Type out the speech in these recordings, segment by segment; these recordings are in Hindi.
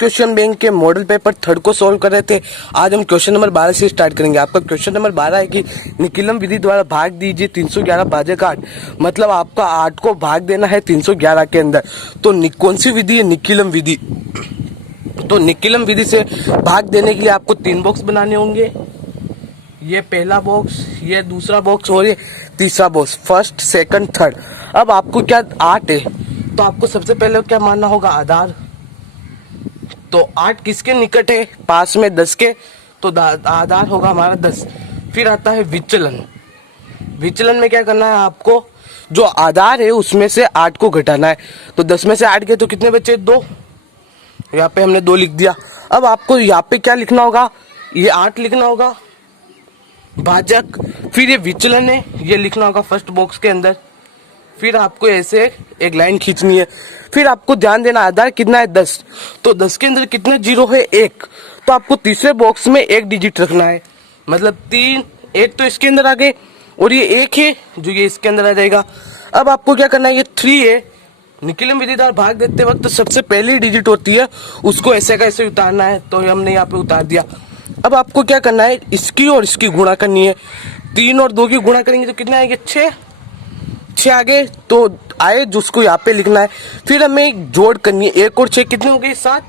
क्वेश्चन बैंक के मॉडल पेपर थर्ड को सॉल्व कर रहे थे। आज हम क्वेश्चन नंबर 12 से स्टार्ट करेंगे। आपका क्वेश्चन नंबर 12 है कि निकिलम विधि द्वारा भाग दीजिए 311 भाजक 8। मतलब आपका 8 को भाग देना है 311 के अंदर। तो कौन सी विधि है? निकिलम विधि। तो निकिलम विधि से भाग देने के लिए आपको 3 बॉक्स बनाने होंगे। ये पहला बॉक्स, ये दूसरा बॉक्स और ये तीसरा बॉक्स, फर्स्ट सेकंड थर्ड। अब आपको क्या 8 है तो आपको सबसे पहले क्या मानना होगा? आधार। तो 8 किसके निकट है? पास में 10 के, तो आधार होगा हमारा 10। फिर आता है विचलन। विचलन में क्या करना है आपको? जो आधार है उसमें से 8 को घटाना है। तो 10 में से 8 गए तो कितने बचे? 2। यहाँ पे हमने 2 लिख दिया। अब आपको यहाँ पे क्या लिखना होगा? ये 8 लिखना होगा भाजक, फिर ये विचलन है ये लिखना होगा फर्स्ट बॉक्स के अंदर। फिर आपको ऐसे एक लाइन खींचनी है। फिर आपको ध्यान देना आधार कितना है? 10। तो 10 के अंदर कितने जीरो है? 1। तो आपको तीसरे बॉक्स में 1 डिजिट रखना है। मतलब 3, 1 तो इसके अंदर आ गए और ये 1 है जो ये इसके अंदर आ जाएगा। अब आपको क्या करना है? ये 3 है। निकिलम विधि द्वारा भाग देते वक्त तो सबसे पहली डिजिट होती है उसको ऐसे का ऐसे उतारना है। तो हमने यहाँ पे उतार दिया। अब आपको क्या करना है? इसकी और इसकी गुणा करनी है। 3 और 2 की गुणा करेंगे तो कितना आएगा? 6 आगे तो आए जिसको यहाँ पे लिखना है। फिर हमें जोड़ करनी है। 1 और 6 कितने हो गए? 7।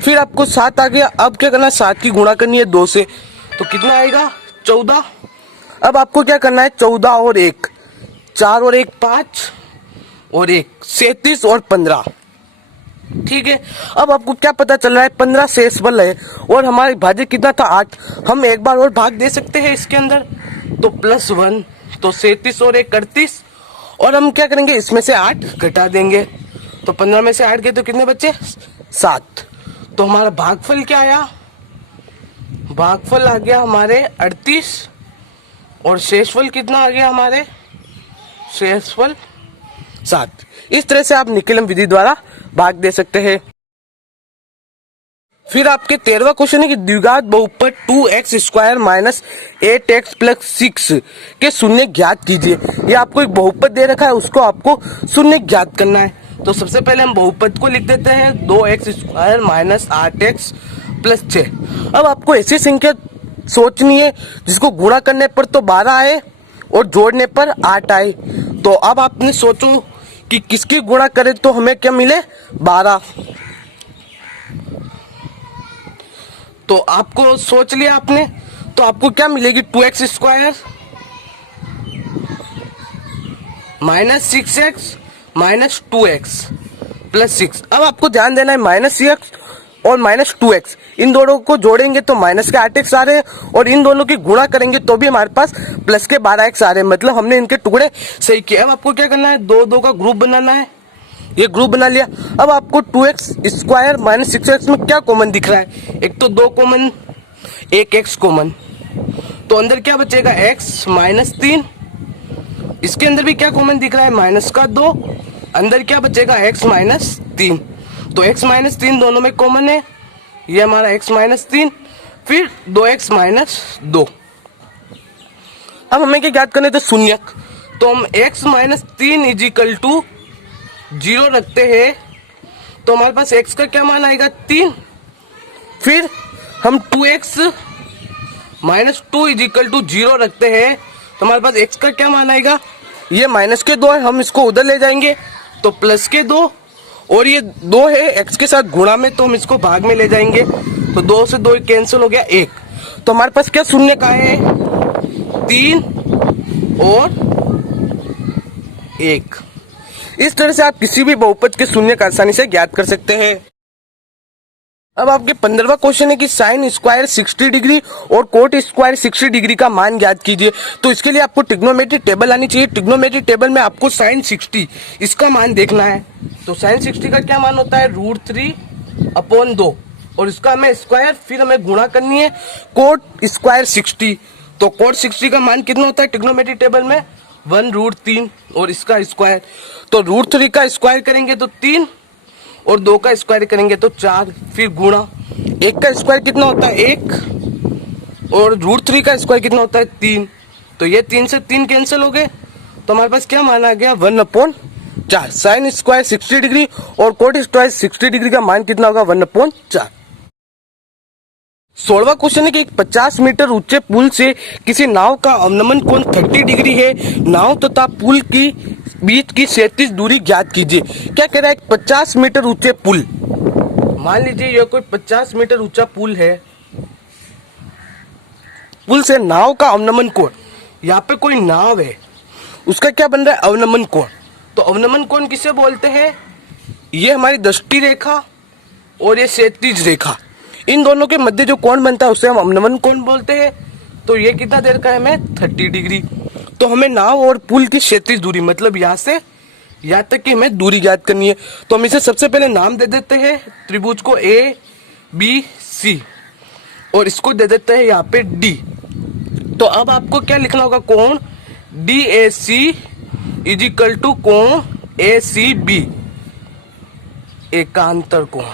फिर आपको 7 आ गया। अब क्या करना है? 7 की गुणा करनी है 2 से, तो कितना आएगा? 14। अब आपको क्या करना है? 14 और 1, 4 और 1 5 और 1 37 और 15। ठीक है। अब आपको क्या पता चल रहा है? 15 शेष बल है और हमारे भाजक कितना था? 8। हम एक बार और भाग दे सकते हैं इसके अंदर, तो +1, तो 37 और 1 38। और हम क्या करेंगे? इसमें से 8 घटा देंगे। तो 15 में से 8 गए तो कितने बचे? 7। तो हमारा भागफल क्या आया? भागफल आ गया हमारे 38 और शेषफल कितना आ गया हमारे? शेषफल 7। इस तरह से आप निकिलम विधि द्वारा भाग दे सकते हैं। फिर आपके 13वां क्वेश्चन है कि द्विघात बहुपद 2x² - 8x + 6 के शून्य ज्ञात कीजिए। ये आपको एक बहुपद दे रखा है, उसको आपको शून्य ज्ञात करना है। तो सबसे पहले हम बहुपद को लिख देते हैं 2x² - 8x + 6। अब आपको ऐसी संख्या सोचनी है जिसको गुणा करने पर तो 12 आए और जोड़ने पर 8 आए। तो अब आपने सोचो कि किसकी गुणा करें तो हमें क्या मिले? 12। तो आपको सोच लिया आपने, तो आपको क्या मिलेगी? 2x² - 6x - 2x + 6। अब आपको ध्यान देना है -6x और -2x इन दोनों को जोड़ेंगे तो माइनस के 8x आ रहे हैं और इन दोनों की गुणा करेंगे तो भी हमारे पास प्लस के 12x आ रहे हैं। मतलब हमने इनके टुकड़े सही किए। अब आपको क्या करना है? 2 का ग्रुप बनाना है। ये ग्रुप बना लिया। अब आपको 2x² - 6x में क्या कॉमन दिख रहा है? एक तो 2 कॉमन, एक x कॉमन, तो अंदर क्या बचेगा? x - 3। इसके अंदर भी क्या कॉमन दिख रहा है? -2। अंदर क्या बचेगा? x - 3। तो x - 3 दोनों में कॉमन है। ये हमारा x - 3, फिर 2x - 2। अब हमें क्या ज्ञात करने थे? शून्यक। तो हम x - 3 = 0 रखते हैं तो हमारे पास x का क्या मान आएगा? 3। फिर हम 2x - 2 = 0 रखते हैं तो हमारे पास x का क्या मान आएगा? ये -2 है, हम इसको उधर ले जाएंगे तो +2 और ये 2 है x के साथ गुणा में, तो हम इसको भाग में ले जाएंगे तो 2 से 2 कैंसिल हो गया 1। तो हमारे पास क्या शून्य का है? 3 और 1। इस तरह से आप किसी भी बहुपद के शून्य का आसानी से ज्ञात कर सकते हैं। अब आपके 15वां क्वेश्चन है कि sin स्क्वायर 60 डिग्री और कोट स्क्वायर 60 डिग्री का मान ज्ञात कीजिए। तो इसके लिए आपको ट्रिग्नोमेट्री टेबल आनी चाहिए। ट्रिग्नोमेट्री टेबल में आपको sin 60 इसका मान देखना है। तो sin 60 का क्या मान होता है? √3/2 और इसका हमें स्क्वायर, फिर हमें गुणा करनी है कोट स्क्वायर 60। तो कोट 60 का मान कितना होता है ट्रिग्नोमेट्री टेबल में? 1√3 और इसका स्क्वायर। तो √3 का स्क्वायर करेंगे तो 3 और 2 का स्क्वायर करेंगे तो 4, फिर गुणा 1 का स्क्वायर कितना होता है? 1 और √3 का स्क्वायर कितना होता है? 3। तो ये 3 से 3 कैंसिल हो गए तो हमारे पास क्या मान आ गया? 1/3। 4। साइन स्क्वायर 60 डिग्री और कोट स्क्वायर 60 डिग्री का मान कितना होगा 1/4। 16वां क्वेश्चन है कि एक 50 मीटर ऊंचे पुल से किसी नाव का अवनमन कोण 30 डिग्री है। नाव तथा पुल की बीच की 37 दूरी ज्ञात कीजिए। क्या कह रहा है, 50 मीटर ऊंचे पुल, मान लीजिए यह कोई 50 मीटर ऊंचा पुल है, पुल से नाव का अवनमन कोण, यहाँ पे कोई नाव है, उसका क्या बन रहा है अवनमन कोण। तो अवनमन कोण किसे बोलते हैं, ये हमारी दृष्टि रेखा और ये क्षैतिज रेखा, इन दोनों के मध्य जो कोण बनता है उसे हम अवनमन कोण बोलते हैं। तो ये कितना देर का है हमें 30 डिग्री। तो हमें नाव और पुल की क्षैतिज दूरी, मतलब यहाँ से यहाँ तक की हमें दूरी ज्ञात करनी है। तो हम इसे सबसे पहले नाम दे देते हैं त्रिभुज को ABC और इसको दे देते हैं यहाँ पे D। तो अब आपको क्या लिखना होगा, कोण DAC इजिकल टू कोण ACB, एकांतर कोण,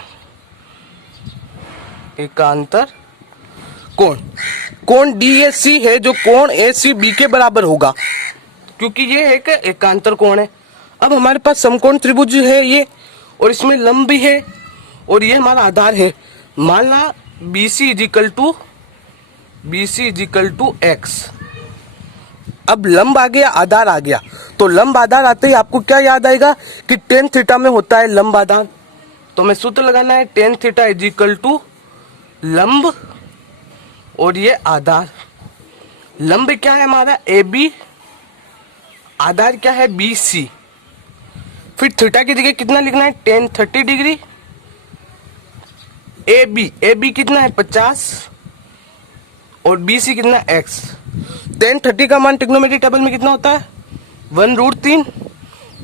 एकांतर कोण। कोण DAC है जो कोण ACB के बराबर होगा, क्योंकि ये एक एकांतर कोण है। अब हमारे पास समकोण त्रिभुज है ये, और इसमें लंब भी है और ये हमारा आधार है। मान ला BC इजिकल टू X। अब लंब आ गया, आधार आ गया, तो लंब आधार आते ही आपको क्या याद आएगा कि tan थीटा में होता है लंब आधार। तो हमें सूत्र लगाना है tan थीटा इजिकल टू लंब और ये आधार। लंब क्या है हमारा AB, आधार क्या है BC। फिर थीटा की जगह कितना लिखना है tan 30 डिग्री। AB कितना है 50 और BC कितना है X। tan 30 का मान ट्रिग्नोमेट्री टेबल में कितना होता है 1√3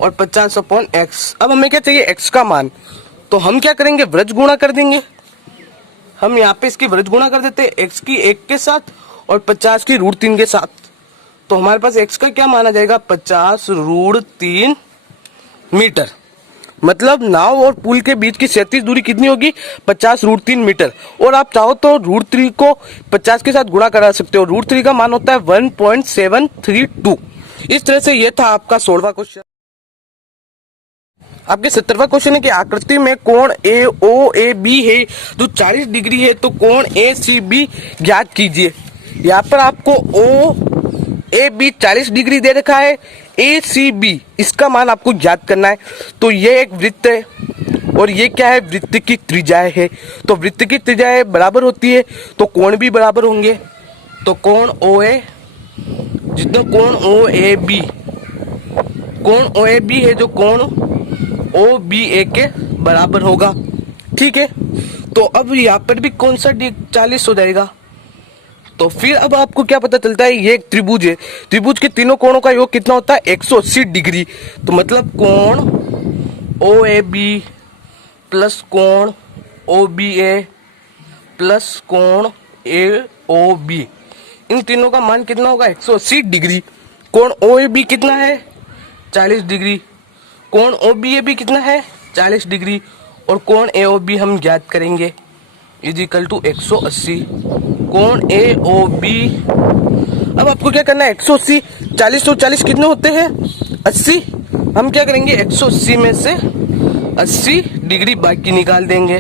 और 50/x। अब हमें क्या चाहिए x का मान, तो हम क्या करेंगे व्रज गुणा कर देंगे। हम यहाँ पे इसकी व्रज गुणा कर देते हैं x की 1 के साथ और 50 की √3 के साथ। तो हमारे पास x का क्या माना जाएगा 50√3 मीटर। मतलब नाव और पुल के बीच की क्षैतिज दूरी कितनी होगी 50√3 मीटर। और आप चाहो तो √3 को 50 के साथ गुणा करा सकते हो। √3 का मान होता है 1.732। इस तरह से ये था आपका 16वां क्वेश्चन। आपके 17वां क्वेश्चन है कि आकृति में कोण AOAB है जो 40 डिग्री है, तो कोण ACB ज्ञात कीजिए। यहाँ पर आपको OAB 40 डिग्री दे रखा है, ACB इसका मान आपको ज्ञात करना है। तो ये एक वृत्त है और ये क्या है वृत्त की त्रिज्याएं है। तो वृत्त की त्रिज्याएं बराबर होती है तो कोण भी बराबर होंगे। तो कोण OA जितना कोण OAB है जो कोण OBA के बराबर होगा। ठीक है, तो अब यहाँ पर भी कौन सा 40 हो जाएगा। तो फिर अब आपको क्या पता चलता है, ये एक त्रिभुज है, त्रिभुज के तीनों कोणों का योग कितना होता है 180 डिग्री। तो मतलब कोण OAB प्लस कोण OBA प्लस कोण AOB, इन तीनों का मान कितना होगा 180 डिग्री। कोण OAB कितना है 40 डिग्री, कोण OBA भी कितना है 40 डिग्री और कोण AOB हम ज्ञात करेंगे इजिकल टू 180। कोण AOB, अब आपको क्या करना है 180, 40 और 40 कितने होते हैं 80। हम क्या करेंगे 180 में से 80 डिग्री बाकी निकाल देंगे।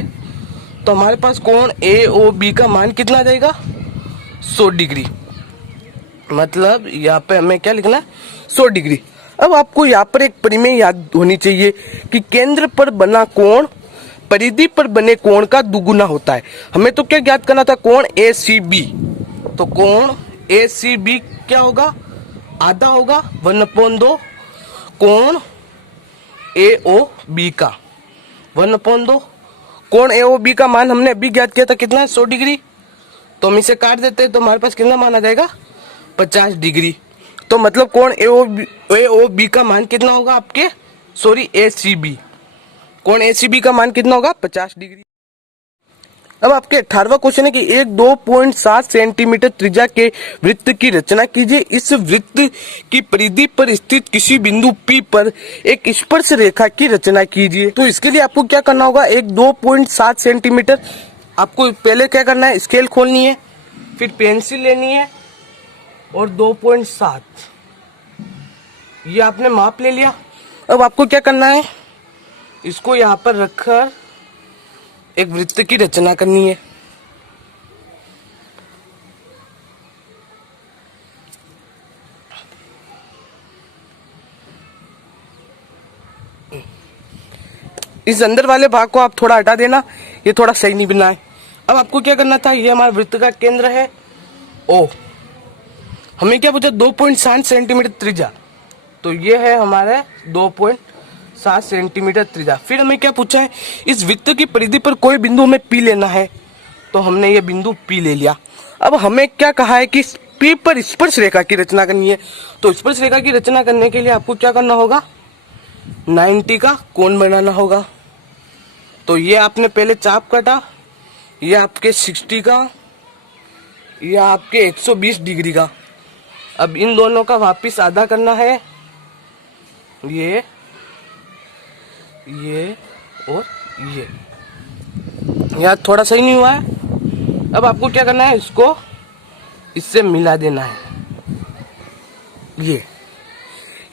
तो हमारे पास कोण AOB का मान कितना आ जाएगा 100 डिग्री। मतलब यहाँ पे हमें क्या लिखना है 100 डिग्री। अब आपको यहाँ पर एक परिमेय याद होनी चाहिए कि केंद्र पर बना कोण परिधि पर बने कोण का दुगुना होता है। हमें तो क्या ज्ञात करना था कोण ACB। तो कोण ACB क्या होगा आधा होगा 1/2 कोण AOB का 1/2। कोण AOB का मान हमने अभी ज्ञात किया था कितना है 100 डिग्री। तो हम इसे काट देते हैं तो हमारे पास कितना मान आ जाएगा 50 डिग्री। तो मतलब कोण AOB का मान कितना होगा आपके ACB, कोण ACB का मान कितना होगा 50 डिग्री। अब आपके 18वां क्वेश्चन है कि एक 2.7 सेंटीमीटर त्रिज्या के वृत्त की रचना कीजिए। इस वृत्त की परिधि पर स्थित किसी बिंदु P पर एक स्पर्श रेखा की रचना कीजिए। तो इसके लिए आपको क्या करना होगा, एक 2.7 सेंटीमीटर आपको पहले क्या करना है स्केल खोलनी है, फिर पेंसिल लेनी है और 2.7 ये आपने माप ले लिया। अब आपको क्या करना है, इसको यहाँ पर रखकर एक वृत्त की रचना करनी है। इस अंदर वाले भाग को आप थोड़ा हटा देना, ये थोड़ा सही नहीं बना है। अब आपको क्या करना था, ये हमारा वृत्त का केंद्र है ओ। हमें क्या पूछा, 2.7 सेंटीमीटर त्रिज्या, तो ये है हमारे 2.7 सेंटीमीटर त्रिज्या। फिर हमें क्या पूछा है, इस वृत्त की परिधि पर कोई बिंदु हमें पी लेना है, तो हमने ये बिंदु पी ले लिया। अब हमें क्या कहा है कि पी पर स्पर्श रेखा की रचना करनी है, तो स्पर्श रेखा की रचना करने के लिए आपको क्या करना होगा, 90 का कोण बनाना होगा। तो ये आपने पहले चाप काटा, ये आपके 60 का, ये आपके 120 डिग्री का। अब इन दोनों का वापिस आधा करना है, ये और ये। यार थोड़ा सही नहीं हुआ है। अब आपको क्या करना है, इसको इससे मिला देना है। ये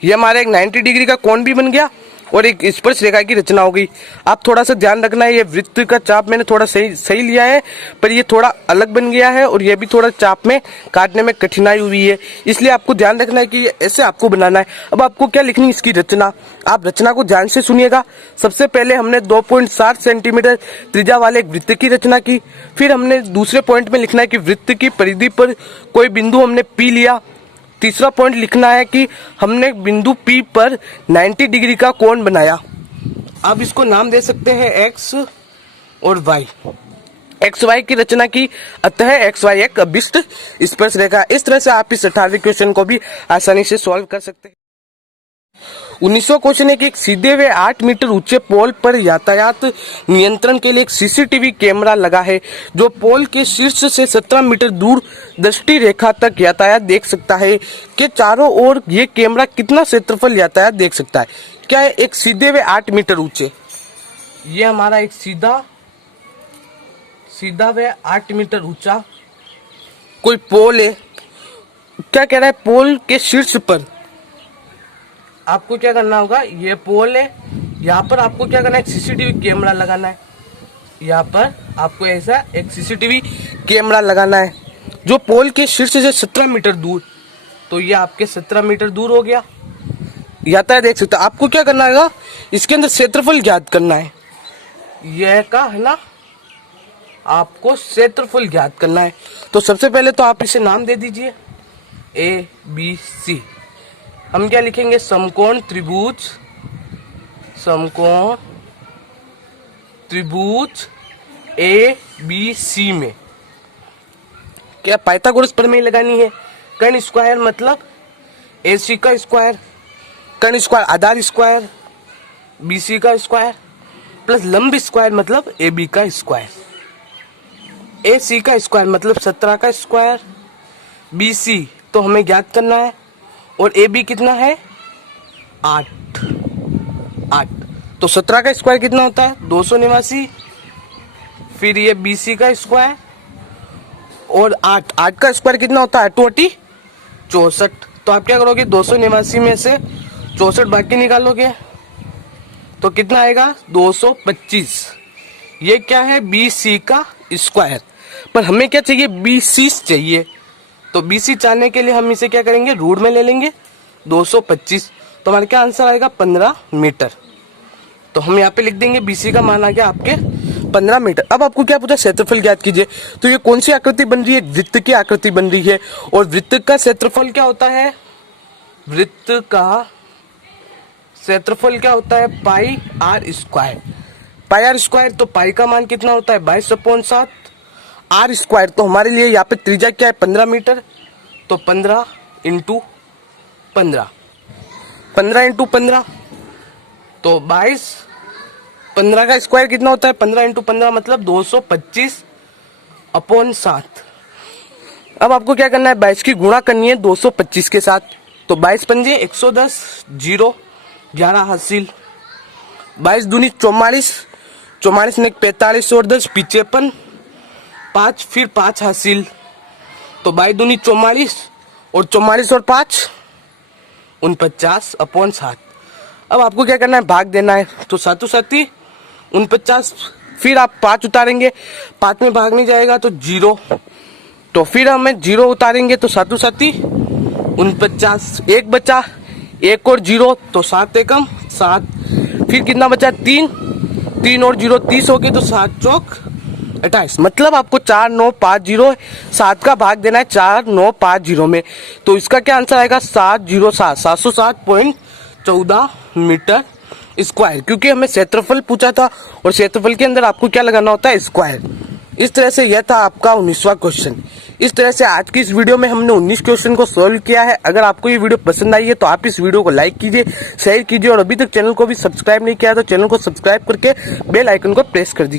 हमारा एक 90 डिग्री का कोण भी बन गया और एक स्पर्श रेखा की रचना हो गई। आप थोड़ा सा ध्यान रखना है, ये वृत्त का चाप मैंने थोड़ा सही लिया है, पर ये थोड़ा अलग बन गया है और ये भी थोड़ा चाप में काटने में कठिनाई हुई है, इसलिए आपको ध्यान रखना है कि ऐसे आपको बनाना है। अब आपको क्या लिखनी है, इसकी रचना। आप रचना को ध्यान से सुनिएगा। सबसे पहले हमने 2.7 सेंटीमीटर त्रिज्या वाले एक वृत्त की रचना की। फिर हमने दूसरे पॉइंट में लिखना है कि वृत्त की परिधि पर कोई बिंदु हमने पी लिया। तीसरा पॉइंट लिखना है कि हमने बिंदु P पर 90 डिग्री का कोण बनाया। आप इसको नाम दे सकते हैं X और Y। एक्स वाई की रचना की, अतः एक्स वाई एक अभिष्ट स्पर्श रेखा। इस तरह से आप इस 18वें क्वेश्चन को भी आसानी से सॉल्व कर सकते हैं। 19वां क्वेश्चन है कि एक सीधे व 8 मीटर ऊंचे पोल पर यातायात नियंत्रण के लिए एक सीसीटीवी कैमरा लगा है, जो पोल के शीर्ष से 17 मीटर दूर दृष्टि रेखा तक यातायात देख सकता है। के चारों ओर ये कैमरा कितना क्षेत्रफल यातायात देख सकता है? क्या है, एक सीधे व 8 मीटर ऊंचे, ये हमारा एक सीधा व 8 मीटर ऊंचा कोई पोल है। क्या कह रहा है, पोल के शीर्ष पर आपको क्या करना होगा, ये पोल है, यहाँ पर आपको क्या करना है, एक सीसीटीवी कैमरा लगाना है। यहाँ पर आपको ऐसा एक सीसीटीवी कैमरा लगाना है जो पोल के शीर्ष से 17 मीटर दूर, तो ये आपके 17 मीटर दूर हो गया। यातायात देख सकते हो। आपको क्या करना है, इसके अंदर क्षेत्रफल ज्ञात करना है, यह का है ना, आपको क्षेत्रफल ज्ञात करना है। तो सबसे पहले तो आप इसे नाम दे दीजिए ABC। हम क्या लिखेंगे, समकोण त्रिभुज ABC में क्या पाइथागोरस प्रमेय लगानी है। कर्ण स्क्वायर मतलब AC का स्क्वायर, कर्ण स्क्वायर आधार स्क्वायर, BC का स्क्वायर प्लस लंब स्क्वायर मतलब AB का स्क्वायर। AC का स्क्वायर मतलब 17 का स्क्वायर, BC तो हमें ज्ञात करना है, और AB कितना है 8। तो 17 का स्क्वायर कितना होता है 289, फिर ये BC का स्क्वायर और 8 का स्क्वायर कितना होता है 8 64। तो आप क्या करोगे, 289 में से 64 बाकी निकालोगे तो कितना आएगा 225। ये क्या है BC का स्क्वायर, पर हमें क्या चाहिए BC चाहिए। तो BC चाहने के लिए हम इसे क्या करेंगे, रूट में ले लेंगे 225। तो हमारा क्या आंसर आएगा 15 मीटर। तो हम यहाँ पे लिख देंगे BC का मान आ गया आपके 15 मीटर। अब आपको क्या पूछा, क्षेत्रफल ज्ञात कीजिए। तो ये कौन सी आकृति बन रही है, वृत्त की आकृति बन रही है, और वृत्त का क्षेत्रफल क्या होता है, वृत्त का क्षेत्रफल क्या होता है pi r square. Pi r square, तो पाई का मान कितना होता है 22/7, आर स्क्वायर तो हमारे लिए यहाँ पे त्रिज्या क्या है 15 मीटर, तो 15 × 15, 15 × 15 तो 22। 15 का स्क्वायर कितना होता है 15 × 15 मतलब 225/7। अब आपको क्या करना है, 22 की गुणा करनी है 225 के साथ। तो 22 पंजे 110, 0 11 हासिल, 22 दूनी 44, 44 ने 45 और 10 55, 5 फिर 5 हासिल। तो 22 दूनी 44 और 44 और 5 49/7। अब आपको क्या करना है, भाग देना है। तो 7 7 49, फिर आप 5 उतारेंगे, 5 में भाग नहीं जाएगा तो 0, तो फिर हमें 0 उतारेंगे तो 7 7 49, 1 बचा, 1 और 0 तो 7 एकम 7, फिर कितना बचा 3, 3 और 0 30 हो गए, तो 7 चौक 28। मतलब आपको 4 9 5 0 7 का भाग देना है 4 9 5 0 में। तो इसका क्या आंसर आएगा 707 707.14 मीटर स्क्वायर, क्योंकि हमें क्षेत्रफल पूछा था और क्षेत्रफल के अंदर आपको क्या लगाना होता है, स्क्वायर। इस तरह से यह था आपका 19वां क्वेश्चन। इस तरह से आज की इस वीडियो में हमने 19 क्वेश्चन को सॉल्व किया है। अगर आपको ये वीडियो पसंद आई है तो आप इस वीडियो को लाइक कीजिए, शेयर कीजिए और अभी तक चैनल को भी सब्सक्राइब नहीं किया तो चैनल को सब्सक्राइब करके बेल आइकन को प्रेस कर दीजिए।